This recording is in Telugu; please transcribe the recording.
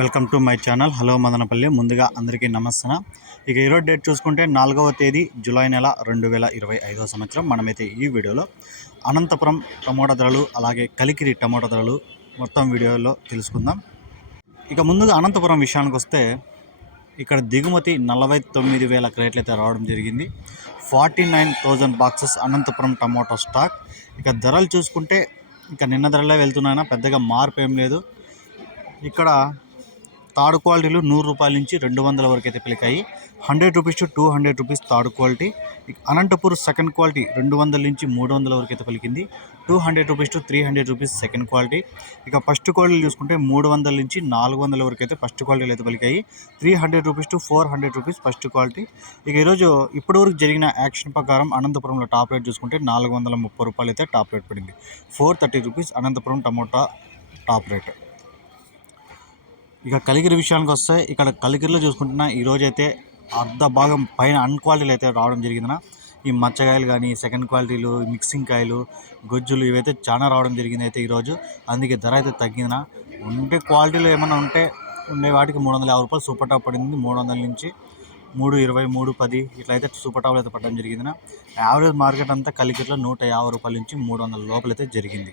Welcome to my channel. Hello Madanapalle. ముందుగా అందరికీ నమస్తే ఇక ఈరోజు డేట్ చూసుకుంటే నాలుగవ తేదీ జూలై నెల రెండు వేల ఇరవై ఐదవ సంవత్సరం. మనమైతే ఈ వీడియోలో అనంతపురం టమోటా ధరలు అలాగే కలికిరి టమోటా ధరలు మొత్తం వీడియోలో తెలుసుకుందాం. ఇక ముందుగా అనంతపురం విషయానికి వస్తే ఇక్కడ దిగుమతి నలభై తొమ్మిది వేల క్రేట్లు అయితే రావడం జరిగింది. Forty nine thousand boxes Anantapuram tomato stock. ఇక ధరలు చూసుకుంటే ఇక నిన్న ధరలే వెళ్తున్నాయినా పెద్దగా మార్పు ఏం లేదు. ఇక్కడ థర్డ్ క్వాలిటీలు నూరు రూపాయల నుంచి రెండు వందల వరకు అయితే పిలికాయి. Hundred rupees to two hundred rupees third quality. Anantapur second quality రెండు వందల నుంచి మూడు వందల వరకు అయితే పలికింది. Two hundred rupees to three hundred rupees second quality. ఇక ఫస్ట్ క్వాలిటీ చూసుకుంటే మూడు వందల నుంచి నాలుగు వందల వరకు అయితే ఫస్ట్ క్వాలిటీలు అయితే పలికాయి. Three hundred rupees to four hundred rupees first quality. ఇక ఈరోజు ఇప్పటివరకు జరిగిన యాక్షన్ ప్రకారం అనంతపురంలో టాప్ రేట్ చూసుకుంటే నాలుగు వందల ముప్పై రూపాయలు అయితే టాప్ రేట్ పడింది. Four thirty rupees Anantapuram tomato top rate. ఇక కలిగిరి విషయానికి వస్తే ఇక్కడ కలిగిరిలో చూసుకుంటున్నా ఈరోజు అయితే అర్ధ భాగం పైన అన్క్వాలిటీలు అయితే రావడం జరిగిందన్న. ఈ మచ్చకాయలు కానీ సెకండ్ క్వాలిటీలు మిక్సింగ్ కాయలు గొజ్జులు ఇవైతే చాలా రావడం జరిగింది అయితే ఈరోజు అందుకే ధర అయితే తగ్గిందిన ఉంటే క్వాలిటీలు ఏమైనా ఉంటే ఉండే వాటికి మూడు వందల యాభై రూపాయలు సూపర్ టాప్ పడింది మూడు వందల నుంచి మూడు ఇరవై మూడు పది ఇట్లా అయితే సూపర్ టాప్లు అయితే పడడం జరిగింది యావరేజ్ మార్కెట్ అంతా కలికిరిలో నూట యాభై రూపాయల నుంచి మూడు వందల లోపలైతే జరిగింది.